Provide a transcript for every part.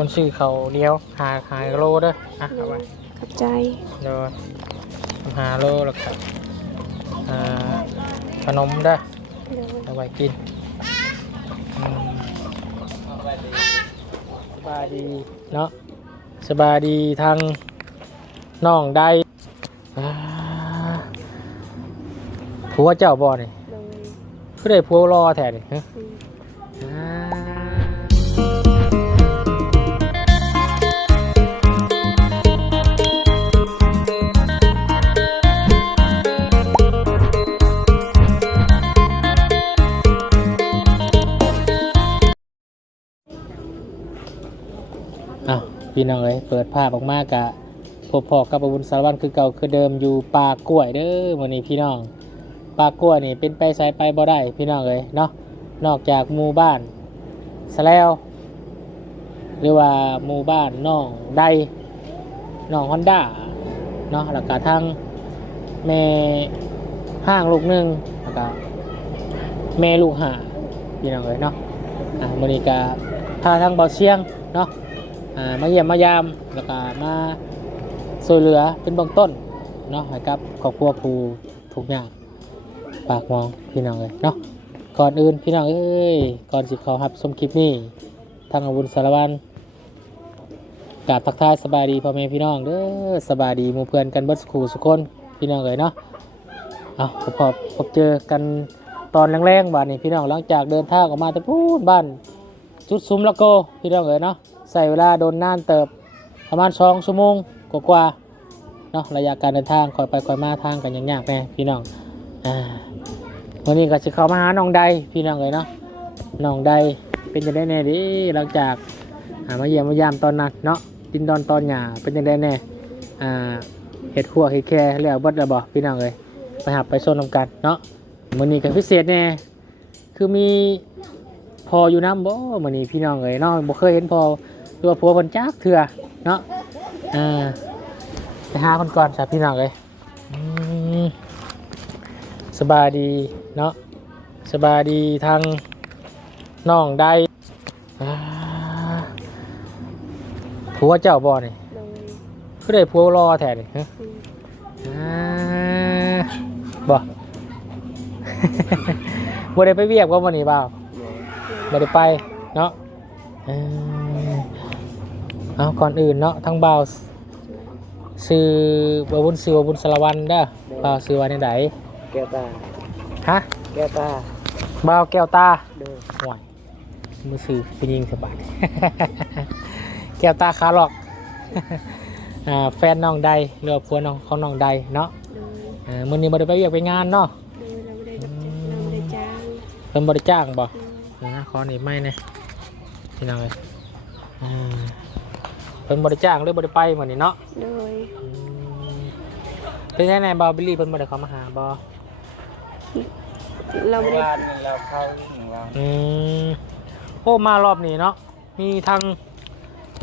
คนซื้อเขาวเหนียวหาหาโลเด้ออะเอาไว้ขอบใจเดี๋ยวหาโลแล้วก็อ่าขนมเด้อโดยเอาไว้กินอืมสบายดีเนาะสบายดีทางน้องได้อ่าผัวเจ้าบ่นี่โดยคือได้ผัวรอแท้นี่ฮะ พี่น้องเอ้ยเปิดภาพออกมากะพบพอกับอาวุธสารวัตรคือเก่าคือเดิมอยู่ป่ากล้วยเด้อวันนี้พี่น้องป่ากล้วยนี่เป็นไปสายไปบ่ได้พี่น้องเอ้ยเนาะนอกจากหมู่บ้านสแล้วหรือว่าหมู่บ้านน้องไดน้องฮอนด้าเนาะแล้วก็ทางแม่ห้างลูกหนึ่งแล้วก็แม่ลูกหาพี่น้องเอ้ยเนาะอ่ามื้อนี้ก็พาทางเบาเชียงเนาะ มาเยี่ยมมายามแล้วก็มาช่วยเหลือเป็นเบื้องต้นเนาะให้กับครอบครัวผู้ทุกข์ยากปากมองพี่น้องเอ้ยเนาะก่อนอื่นพี่น้องเอ้ยก่อนสิขารับชมคลิปนี้ทางอาวุธสารวันกาบทักทายสบายดีพ่อแม่พี่น้องเด้อสบายดีมู่เพื่อนกันเบิดสกูสุคนพี่น้องเลยเนาะเอาพบพบพบเจอกันตอนแรงๆบ้านนี้พี่น้องหลังจากเดินทางออกมาแต่พูดบ้านจุดซุ้มละโกพี่น้องเลยเนาะ ใส่เวลาโดนน่านเติบ ประมาณสองชั่วโมงกว่าๆเนาะระยะการเดินทางคอยไปคอยมาทางกันย่างยากแน่พี่น้องอวันนี้ก็จะเข้ามาหาน้องใดพี่น้องเลยเนาะน้องใดเป็นยังไงแน่ดิหลังจากหามาเยี่ยมมายามตอนนั้นเนาะดินดอนตอนหยาเป็นยังไงแน่อ่าเห็ดขั่วเห็ดแค่แล้วเบดแล้วบอกพี่น้องเลยไปหับไปโซนนำกันเนาะมื้อนี้ก็พิเศษแน่คือมีพออยู่น้ำบ่มือนี้พี่น้องเลยเนาะบ่เคยเห็นพอ ตัวผัวคนจักเถื่อเนาะอ่าไปหาคนก่อนจ้ะพี่น้องเลยสบายดีเนาะสบายดีทางน้องได้อ่าผัวเจ้าบ่นี่โดยคือได้ผัวรอแทนี่ฮะอืมอ่าบ่บ่ได้ไปเวียกว่าวันนี้บ่าบ่ได้ไปเนาะ เออเอาก่อนอื่นเนาะทั้งบ่าวซื้อบ่บุญซื้อบ่บุญสารวันเด้อบ่าวซื้อวันใดแก้วตาฮะแก้วตาบ่าวแก้วตาเด้อห่วยมือซื้อผู้หญิงสบาย แก้วตาคาหลอกอ่าแฟนน้องใดหรือว่าผัวน้องของน้องใดเนาะโดยอ่ามื้อนี้บ่ได้ไปเวียกไปงานเนาะโดยเราไม่ได้รับเราไม่ได้จ้างเพิ่นบ่ได้จ้างบ่อืมนะขอหนีไม่เนี่ยพี่น้องเอ้ยอ่า เพิ่นบ่ได้จ้างหรือบ่ได้ไปมื้อนี้เนาะโดยอืมเป็นไงแน่บ่าวบิลลี่เพิ่นบ่ได้เข้ามาหาบ่เราไม่ได้บ้านนี่เราเข้าของเราอืมโอ้มารอบนี้เนาะมีทาง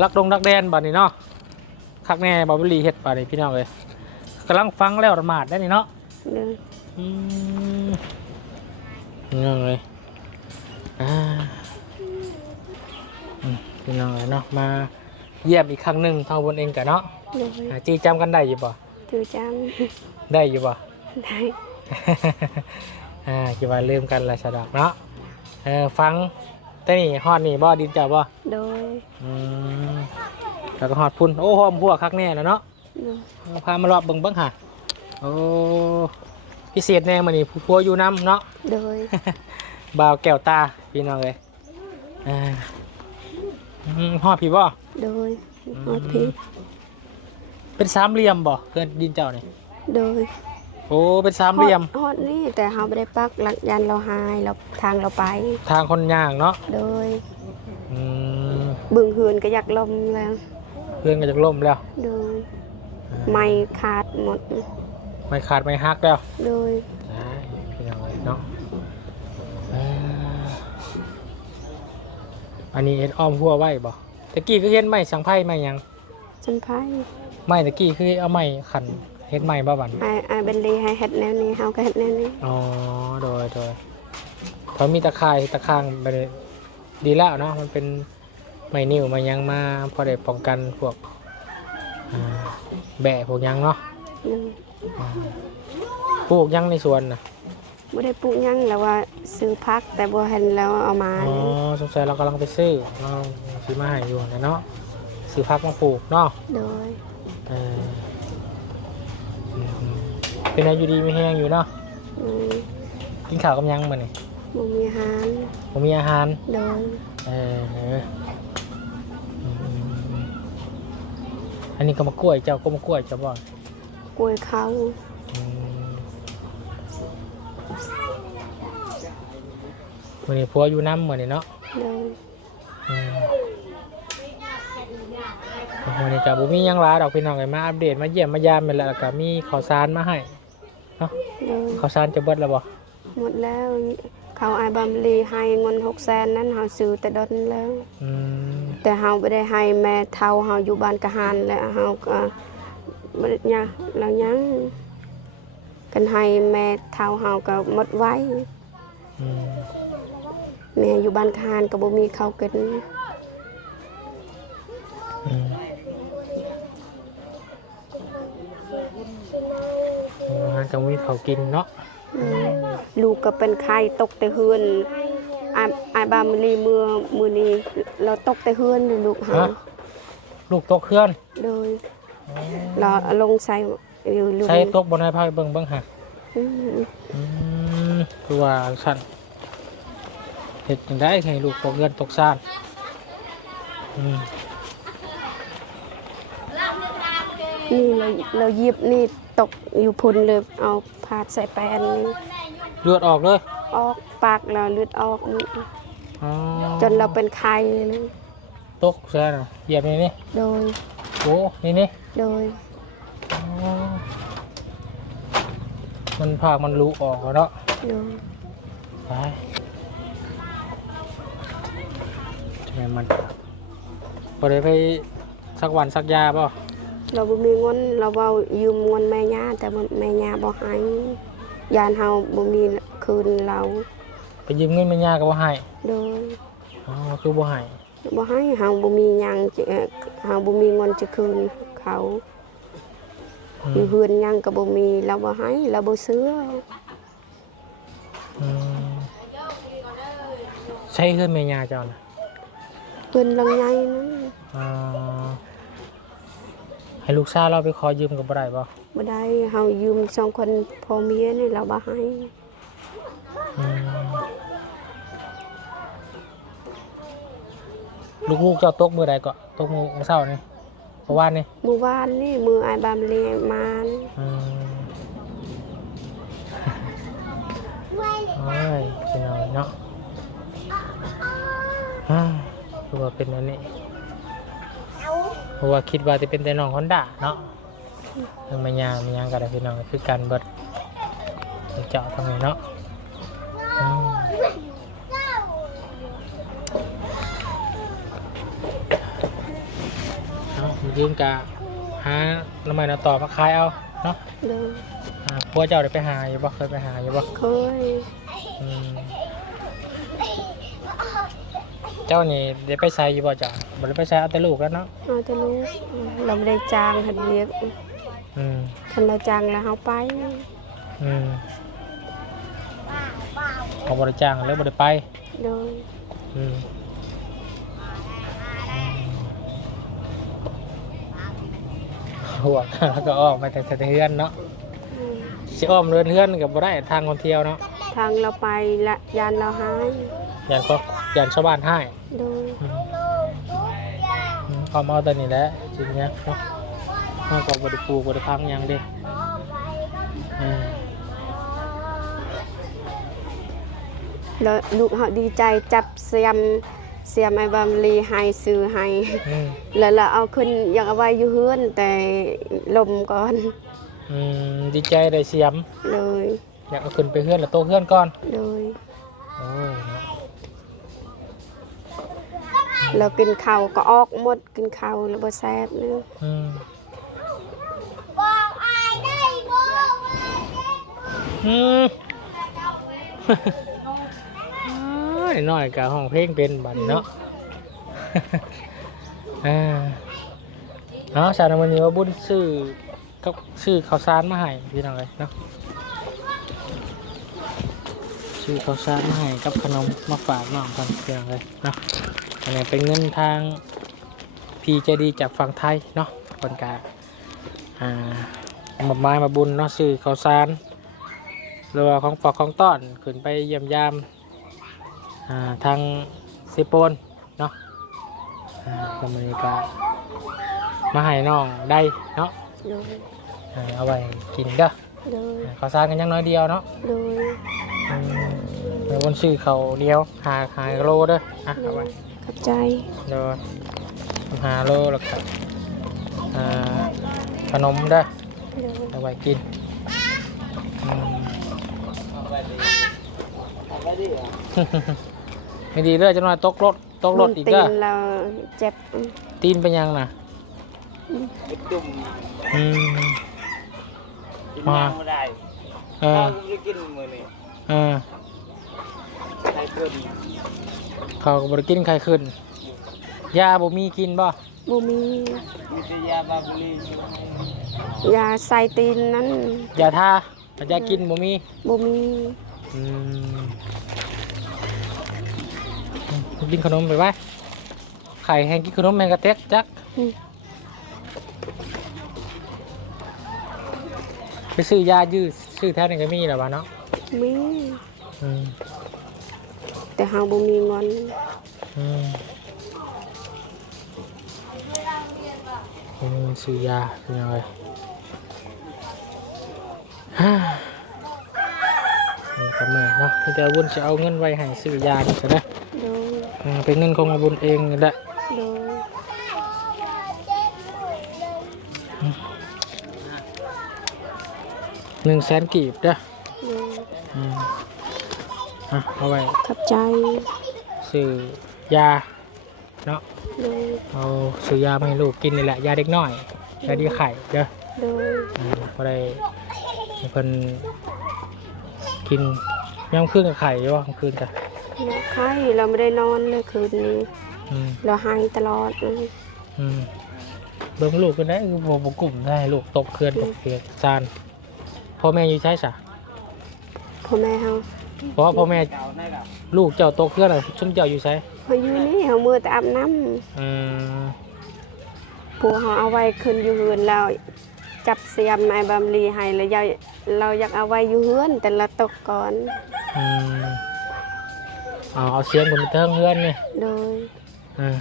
รักดงรักแดนบัดนี้เนาะคักแน่บ่าวบิลลี่เฮ็ดบัดนี้พี่น้องเอ้ยกำลังฟังแล้วระมาดได้นี่เนาะโดยอืมพี่น้องเลยอ่าอืมพี่น้องเลยเนาะ มา เยี่ยมอีกครั้งหนึ่งทางบนเองกันเนาะโดยอ่าจีจำกันได้อยู่ป่ะถือจ้างได้อยู่ป่ะได้ อ่าคิดว่าลืมกันละสะดอกเนาะเออฟังแต่นี่ฮอดนี่บ่ดินเจ้าบ่โดยอืมแล้วก็ฮอดพุ่นโอ้หอมพวกคักแน่แล้วเนาะ โดยเอาพามารอบเบิ่งเบิ่งค่ะ โอ้พิเศษแน่มื้อนี้ผู้พัวอยู่น้ำเนาะ โดย บ่าวแก้วตาพี่น้องเลยอ่าอืมฮอดพี่บ่ โดยหอดพิษเป็นสามเหลี่ยมบ่เกินดินเจ้านี่โดยโอ้เป็นสามเหลี่ยมฮอดนี่แต่เราไม่ได้ปักหลักยันเราหายเราทางเราไป ทางคนย่างเนาะโดยอืมบึงหืนก็อยากลมแล้ว เพื่อนก็จะล่มแล้ว โดยไม่ขาดหมด ไม่ขาดไม่ฮักแล้วโดยได้พี่น้องเลยเนาะอ่าอันนี้เอ็ดอ้อมหัวไว้บ่ ตะกี้คือเห็นไม้สังไพ่ไม้หยังฉันไพ่ไม้ตะกี้คือเอาไม้ขันเฮ็ดไม้บ่บันไอไอเบนลีให้เฮ็ดแนวนี้เฮาก็เฮ็ดแนวนี้อ๋อโดยโดยเพราะมีตะข่ายตะข้างไปเลยดีแล้วเนาะมันเป็นไม่นิ้วมายังมาพอได้ป้องกันพวกอ่าแบะพวกหยังเนาะโดยปลูกหยังในสวนนะ บ่ได้ปลูกหยังแล้วว่าซื้อพักแต่บ่เห็นแล้วเอามาอ๋อสงสัยเรากำลังไปซื้อเราซื้อมาให้อยู่นะเนาะซื้อพักมาปลูกเนาะโดยเอออืมเป็นอายุดีไม่แห้งอยู่เนาะโดยกินข้าวกับหยังมาเนี่ยบ่มีอาหารผมมีอาหาร โดยเออเอออืมอันนี้ก็มากล้วยเจ้าก็มากล้วยเจ้าบ่กล้วยเขาอืม มื่อนี้พัวอยู่น้ำมื่อนี้เนาะโดยอืมมื่อนี้กับบุมีหยังหลายดอกพี่น้องไอ้มาอัปเดตมาเยี่ยมมายามไปแล้วแล้วก็มีข่าวสารมาให้เนาะโดยข่าวสารจะเบิดแล้วบ่หมดแล้วเขาอายบำลีให้เงิน6แสนนั้นเฮาซื้อแต่ดนแล้ว อืมแต่เฮาบ่ได้ให้แม่เฒ่าเฮาอยู่บ้านกะหานแล้วเฮาก็บ่ได้หยังแล้วหยังกันให้แม่เฒ่าเฮาก็หมดไว้ อืม แม่อยู่บ้านกะหานก็บ่มีข้าวกินอืมอาหารก็มีเขาวกินเนาะอืมลูกก็เป็นไข้ตกแต่เฮือนอายอายบำลีเมื่อมื้อนี้เราตกแต่เฮือนเลยลูกเฮาฮะลูกตกเคลื่อนโดยเราเอาลงใส่อยู่ลูกใช้ตกบนไม้พายเบิ่งเบิ่งฮะอืมอืมคือว่าสั่น เห็ดยังได้ให้ลูกตกเงินตกซ่านอืมนี่เราเราหยิบนี่ตกอยู่พุ่นเลยเอาพาดใส่แปนนี่เลือดออกเลยออกปากเราเลือดออกนี่อ๋อจนเราเป็นไข้เลยตกเสียนะเหยียบนี่นี่โดย โอ้นี่นี่โดยอ๋อมันพากมันรู้ออกแล้วเนาะโดย ไป ทำไมมันพอได้ไปสักวันสักยาเปล่าเราบ่มีเงินเราเว้ายืมเงินแม่ย่าแต่ว่าแม่ย่าบ่ให้ยานเฮาบ่มีคืนเราไปยืมเงินแม่ย่าก็บ่ให้โดยอ๋อคือบ่ให้บ่ให้เฮาบ่มีหยังจะเอ่อเฮาบ่มีเงินจะคืนเขาอือยู่มเฮือนหยังก็บ่มีเราบ่ให้เราบ่ซื้ออืมใช่เพื่อนแม่ย่าเจ้านะ เฮือนหลังใหญ่นั้นอ่าให้ลูกชายเราไปขอยืมกับบ่ได้ป่ะบ่ได้เฮายืมสองคนพ่อเมียนี่เราบ่ให้ลูกๆเจ้าตกมือใดก็ตกมือมื้อเช้านี่เมื่อวานนี่เมื่อวานนี่มืออายบามเลมานี่อืมโอ้ยเป็นเอาเนาะฮ่า คือว่าเป็นอันนี้เพราะว่าคิดว่าจะเป็นแต่น้องฮอนด้าเนาะเออมันยางมันยางกันพี่น้องคือการเบิดเจาะทำไมเนาะอืมเอายืมกะหาน้ำมันเอาต่อมาขายเอาเนาะเด้ออ่าพัวเจ้าได้ไปหาอยู่บ่เคยไปหาอยู่บ่เคยอืม เจ้านี่ได้ไปใช้อยู่บ่จ้ะบ่ได้ไปใช้เอาแต่ลูกแล้วเนาะเอาแต่ลูกเราบ่ได้จ้างเฮ็ดเวียกอืมคันเราจ้างแล้วเฮาไปอืมเขาบ่ได้จ้างเลยบ่ได้ไปโดยอืมหัวแล้วก็อ้อมไปแต่สะเทือนเนาะอืมสิอ้อมเรือนเฮือนก็บ่ได้ทางคนเที่ยวเนาะทางเราไปละยานเราหาย ยันก็ยันชาวบ้านให้โดยอืมอืมเอามาเอาแต่นี่แหละจริงเนี้ยเนาะเอาก็บริปลูกบริพังหยังเด้อืมแล้วลูกเฮาดีใจจับเสียมเสียมไอ้บามลีให้ซื้อให้อืมแล้วเราเอาขึ้นอยากเอาไว้อยู่เฮือนแต่ลมก่อนอืมดีใจได้เสียมเลยอยากเอาขึ้นไปเฮือนแล้วโตเฮือนก่อนเลยโอ้ ยเนาะเรากินข้าวก็ออกหมดกินข้าวแล้วบ่แซ่บเนึงอืมอืมเอ้ยน้อยกับห้องเพลงเป็นบัดนเนาะ อ่าเนาะชาวนาวันนี้ว่าบุญซื้อก็ซื้อข้าวสารมาให้พี่น้องเลยเนาะซื้อข้าวสารมาให้กับขนมมาฝากน้องกันพี่น้องเลยเนาะ อันนี้เป็นเงินทางพีเจดีจากฝั่งไทยเนาะคนกาอ่ามาไม้มาบุญเนาะซื้อข้าวสารหรือว่าของฝากของต้อนขึ้นไปเยี่ยมยามอ่าทางเซโปนเนาะอ่าก็มันก็มาให้น้องได้เนาะโดยอ่าเอาไว้กินเด้อโดยข้าวสารกันอยังน้อยเดียวเนาะ โดยอืมเดี๋ยววันซื้อเขาวเดียวหาหาโลเด้ออะโดเอาไว้ย ขอบใจเดี๋ยวหาโลแล้วก็อ่าขนมเด้อโดยเอาไว้กินอืมอะไรดิอะไม่ดีเลยจะน้อยตกรถตกรถอีกตีเด้อนเราเจ็บตีนเป็นยังน่ะไอ้จุ่มอืม กินมา ยังไม่ได้เอข้าอวไม่กินมือนี่เออใครเพิ่น เขาก็บริกินใครขึ้น ยาบ่มีกินบ่บ่มีมีแต่ยาบาบุลียาใส่ตีนนั้นยาทายากินบ่มีบ่มีอืมกินขนมไปไว้ไข่แห้งกินขนมแมงกะเต็กจักอืมไปซื้อยายืดซื้อแท้นี่ก็มีแล้ววะเนาะมีอืม แต่เฮาบ่มีเงินอืมอืมซื้อยาเป็นยังไงฮ่านี่ก็เมื่อยเนาะมีแต่อาบุญจะเอาเงินไว้ให้ซื้อยานี่ก็ได้โดยอืมเป็นเงินของอาบุญเองนี่แหละโดยหนึ่งแสนกีบเด้อโดยอืม อะเอาไว้ขอบใจซื้อยาเนาะโดยเอาซื้อยามาให้ลูกกินนี่แหละยาเด็กน้อยยาดีไข่เด้อโดยอืมพอได้ให้เพิ่นกินย่ำคืนกับไข่อยู่ว่ากลางคืนกันแล้วไข้เราไม่ได้นอนเลยคืนนี้ อืม เราหายตลอดเลย อืมเบิ่งลูกกันได้คือบ่บ่กลุ่มได้ลูกตกเคลื่อนตกเปียกซานพ่อแม่อยู่ใช่สะพ่อแม่เฮา เพราะว่าพ่อแม่เก่าได้กับลูกเจ้าตกเคลื่อนอะชุมเจ้าอยู่ใช่พออยู่นี่เฮามือแต่อาบน้ำอืมผัวเฮาเอาไว้ขึ้นอยู่เฮือนแล้วจับเสียมไอ้บำลีให้แล้วยายเราอยากเอาไว้อยู่เฮือนแต่ละตกก่อนอืมเอาเอาเสียงบนเทิงเฮือนนี่โดย อ่า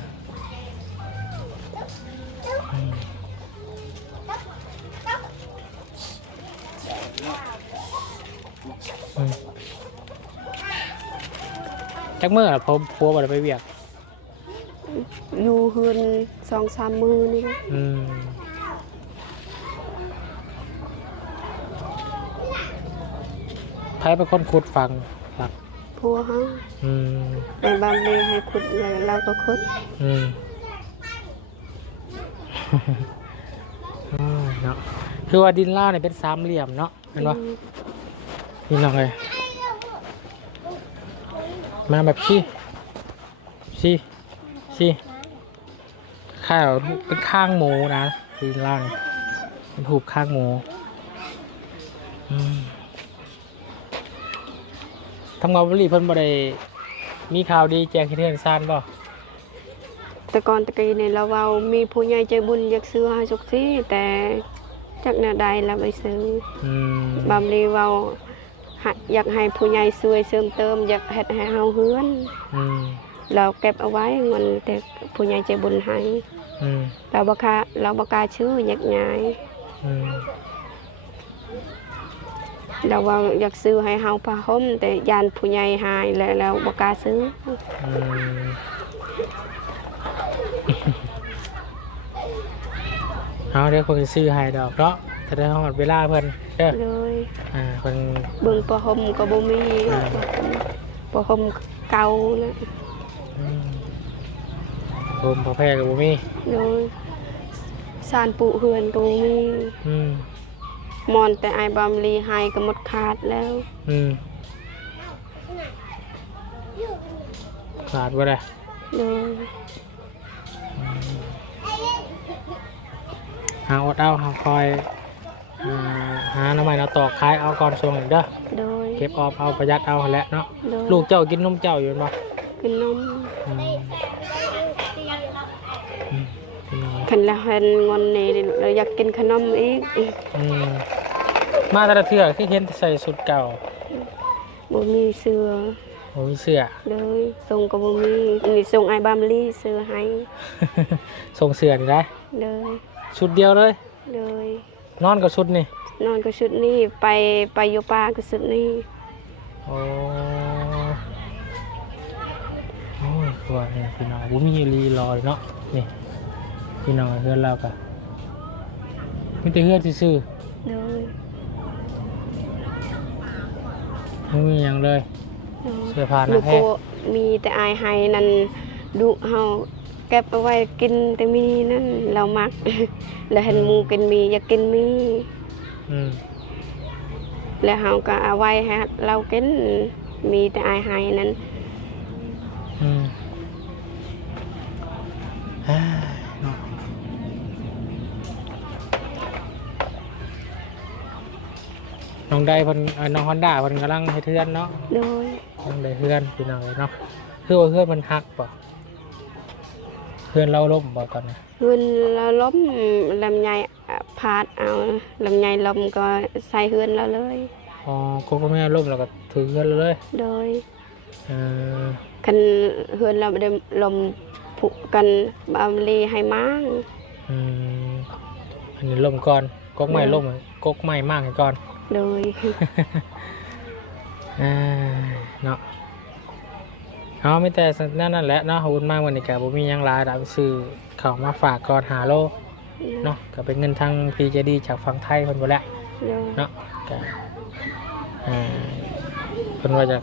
จักเมื่อล่ะพอพัวบ่ได้ไปเวียก อยู่เฮือนสองสามมือนี่นะอืมใครเป็นคนขุดฟังหลักผัวเฮาอืม ไอ้บำลีให้ขุดแล้วเราก็ขุดอืมอืมเนาะคือว่าดินล่าวเนี่ยเป็นสามเหลี่ยมเนาะเห็นปะนี่น้องเลย มาแบบชี้ชี้ชี้ข้าวเป็นข้างหมูนะดินล่างเป็นหูบข้างหมูอืมทำงานบริเพิ่นบ่ได้มีข่าวดีแจ้งให้เทือนซานบ่แต่ก่อนตะกี้นี่เราเว้ามีผู้ใหญ่ใจบุญอยากซื้อให้สุกซี่แต่จักแนวใดเราไปซื้ออืมบำรีเว้าหา อยากให้ผู้ใหญ่ช่วยเสริมเติม อยากเฮ็ดให้เฮาเฮือนอืมเราเก็บเอาไว้เงินแต่ผู้ใหญ่ใจบุญให้อืมเราบ่กล้าเราบ่กล้าชื่ออยากย้ายอืมเราว่าอยากซื้อให้เฮาผ้าห่มแต่ยานผู้ใหญ่หายแล้วเราบ่กล้าซื้อ อืมเอาเดี๋ยวคนสิซื้อให้ดอกเนาะ ถ้าได้หอดเวลาเพื่อนเด้อเลยอ่าเพิ่นเบิ่งปะหมก็บ่มีปะหมเก่านะอืมผมพอแพรกับบ่มีเลยสารปูเฮือนก็บ่มีมอนแต่ไอบอมลีไฮก็หมดขาดแล้ว อืมขาดว่ไรเลยหาอดเอาหาคอย หาหน้ำใหม่เราตอกขายเอาก่อนส่งอีกเด้อโดย เก็บออมเอาประหยัดเอาหั่นแหละเนาะโดยลูกเจ้ากินนมเจ้าอยู่บ่กินนมอืมอืมเป็นยังไงคันละเห็นงอนนี่เราอยากกินขนมอีกอืมมาแต่ละเทื่อที่เห็นใส่สุดเก่าบ่มีเสื้อโอ้มีเสื้อ เลยส่งก็บ่มีนี่ส่งไอ้บามลีเสื้อให้ส่งเสื้อนี่ได้เลย ชุดเดียวเลยเลย นอนกับชุดนี่นอนก็ชุดนี้ไปไปอยู่ป่าก็ชุดนี้โอ้โอ้ยตัวเนี่ยพี่น้องบุมีรีรอเลยเนาะนี่พี่น้องเฮือนเรากะมีแต่เฮือนซื่อเลยๆไม่มีอย่างเลยเลยเสื้อผ้าหลูน้ากแพร่ก็มีแต่อายให้นั่นดุเฮา เก็บเอาไว้กินแต่มีนั่นเรามัก แล้วเห็นหมูกินมีอยากกินมีอืมแล้วเฮาก็เอาไว้ให้เรากินมีแต่อายให้นั่นอืมเอ้ยเนาะน้องได้เพิ่นเอ่อน้องฮอนด้าเพิ่นกำลังให้เทือนเนาะโดย น้องได้เทือนพี่น้องเลยเนาะคือว่าเทือนมันหักป่ะ เทือนเราล่มบ่ตอนนี้เฮือนเราล้มลำไยพาดเอาลำไยลมก็ใส่เฮือนเราเลยอ๋อโกก็แม่ล่มแล้วก็ถือเทือนเลย โดยเออคันเฮือนเราบ่ได้ลมผุกันบามลีให้มั่งอืมอันนี้ล่มก่อนกกใหม่ล่มกกใหม่มากให้ก่อน โดยอ่าเนาะ เอาไม่แต่นั่นนั่นแหละเนาะขอบคุณมากวันนี้กับผมมีหยังหลายดาวซื้อเข้าวมาฝากก่อนหาโลเนาะก็เป็นเงินทางพีเจดีจากฝั่งไทยเพิ่นบ่แหละโดยเนาะก็อ่าเพิ่นว่าจะ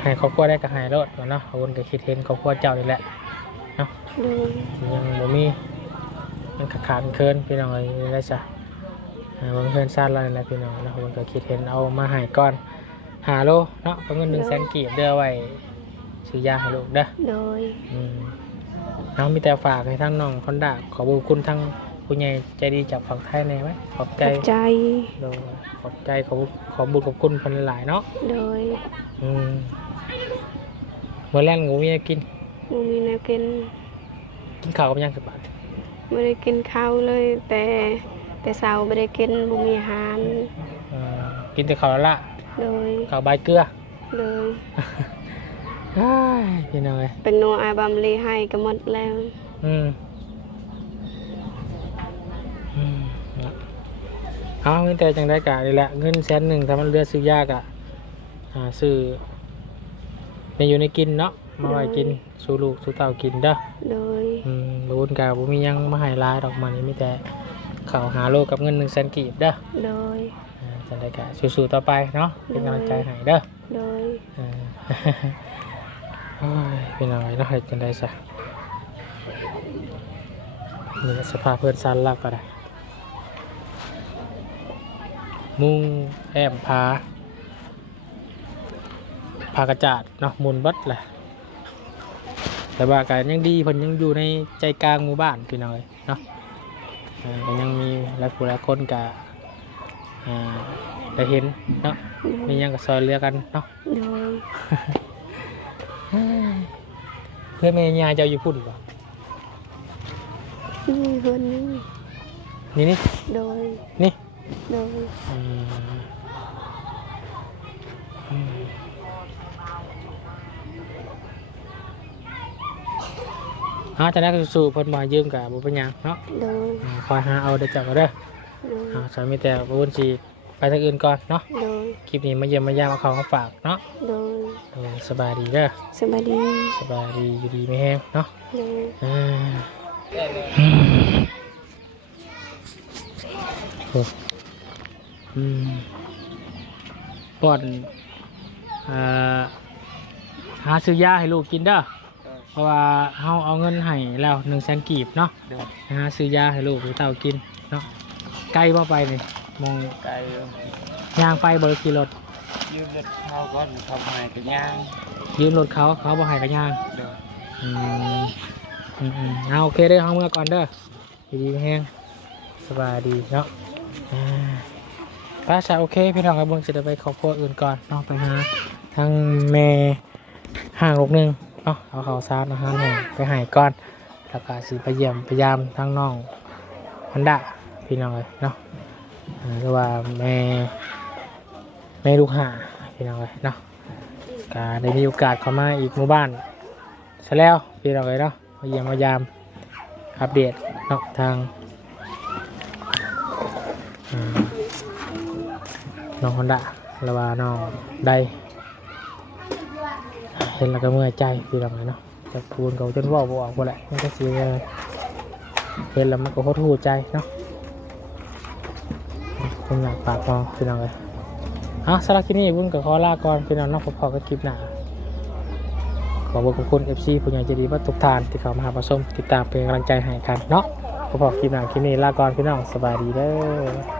ให้ครอบครัวได้ก็ให้รถเนาะขอบคุณก็คิดเห็นครอบครัวเจ้านี่แหละเนาะโดยยังบ่มีมันขาดขาดเคินพี่น้องเอ้ยได้จ้ะอ่าบางเคินซ่านแล้วนี่แหละพี่น้องเนาะมันก็คิดเห็นเอามาให้ก่อน หาโลเนาะก็เงินหนึ่งแสนกีบเด้อไว้ซื้อยาให้ลูกเด้อโดยอืมน้องมีแต่ฝากให้ทั้งน้องคอนดาขอบุญคุณทั้งผู้ใหญ่ใจดีจากฝั่งไทยแน่ไหมขอบใจขอบใจโดยขอบใจขอบุญขอบุญขอบคุณเพันหลายๆเนาะโดยอืมเมื่อแรกหนูมีอะไรกินบ่มีแนวกิน กินข้าวกับหยังสักบาทไม่ได้กินข้าวเลย แต่แต่เช้าไม่ได้กินบ่มีอาหารอ่ากินแต่ข้าวละละ โดยข้าวใบเกลือโดยอ้ายพี่น้อยเป็นโนอาบามลีให้ก็หมดแล้วอืมอืมเนาะเอาเงินแต่จังได้กะนี่แหละเงินแสนหนึ่งถ้ามันเหลือซื้อยากอะอ่าซื้อในอยู่ในกินเนาะมาไว้กินสู่ลูกสู่เต่ากินเด้อโดยอืมบุญกาบุมีหยังมาให้หลายดอกมันมีแต่ข่าวหาโลกกับเงินหนึ่งแสนกีบเด้อโดยอ่า จังได้กะสู้ๆต่อไปเนาะเป็นกำลังใจให้เด้อโดยอ่าโอ้ยเป็นอะไรเนาะเฮ็ดจังได้ซะนี่แหละสภาพเพื่อนซันลักก็ได้มุงแอมพาพากระจาดเนาะหมุนเบัดแหละแต่ว่าการยังดีเพิ่นยังอยู่ในใจกลางหมู่บ้านพี่น้อยเนาะอ่าก็ยังมีหลายผู้หลายคนกะ อ่าได้เห็นเนาะมีหยังก็ซอยเหลือกันเนาะโดยเพื่อนแม่ยายเจ้าอยู่พุ่นป่ะนี่เฮือนนี่นี่นี่ โดยนี่ โดยอืมอืมเอาจากนั้นก็สู่เพิ่นมายืมกับบุปผยังเนาะโดย อ่าคอยหาเอาเดี๋ยวจับมาเด้อ โดยอ่าสามีแต่บุญสีไปทางอื่นก่อนเนาะโดยคลิปนี้มาเยี่ยมมายามเอาของมาฝากเนาะโดยเออสบายดีเด้อสบายดีสบายดีอยู่ดีไม่แห้งเนาะโดยอ่าได้เลยอืมโอ้อืมป้อนอ่าหาซื้อยาให้ลูกกินเด้อเพราะว่าเฮาเอาเงินให้แล้วหนึ่งแสนกีบเนาะ เดี๋ยว นะฮะซื้อยาให้ลูกหรือเต่ากินเนาะ ใกล้บ่ไปนี่มองไกลยางไปบริขี่รถ ยืมรถเข้าก่อนทำไมกันย่างยืมรถเขาเขาบ่ให้กันยางเดี๋ยวอืมอืมอืมเอาโอเคเด้อเอาเมื่อก่อนเด้อดีๆแห้งสบายดีเนาะอ่าป้าชาโอเคพี่น้องครับเบิ่งจะได้ไปขอบครัวอื่นก่อนเนาะไปหาทางแม่ห้างลูกหนึงเนาะเอาข้าวสารอาหารแห้งไปให้ก่อนแล้วก็สิไปเยี่ยมพยายามทั้งน้องฮันดา พี่น้องเลยเนาะหรือว่าแม่แม่ลูกหาพี่น้องเลยเนาะก็ได้มีโอกาสเข้ามาอีกหมู่บ้านซะแล้วพี่น้องเลยเนาะมาเยี่ยมมายามอัปเดตเนาะทางน้องฮันดาหรือว่าน้องไดเห็นแล้วก็เมื่อยใจพี่น้องเลยเนาะจากพูนเขาจนว่าบอกหมดแหละมันก็เสียเห็นแล้วมันก็โคตรหูใจเนาะ คงอยากปากมองพี่น้องเลยเอาสำหรับคลิปนี้บุญกับขอลาก่อนพี่น้องนอกพอๆกับคลิปหน้าขอบคุณคุณเอฟซีผู้ใหญ่ใจดีว่าทุกทานที่เขามาหาประชมติดตามเป็นกำลังใจให้กันเนาะพอๆคลิปหน้าคลิปนี้ลาก่อนพี่น้องสบายดีเด้อ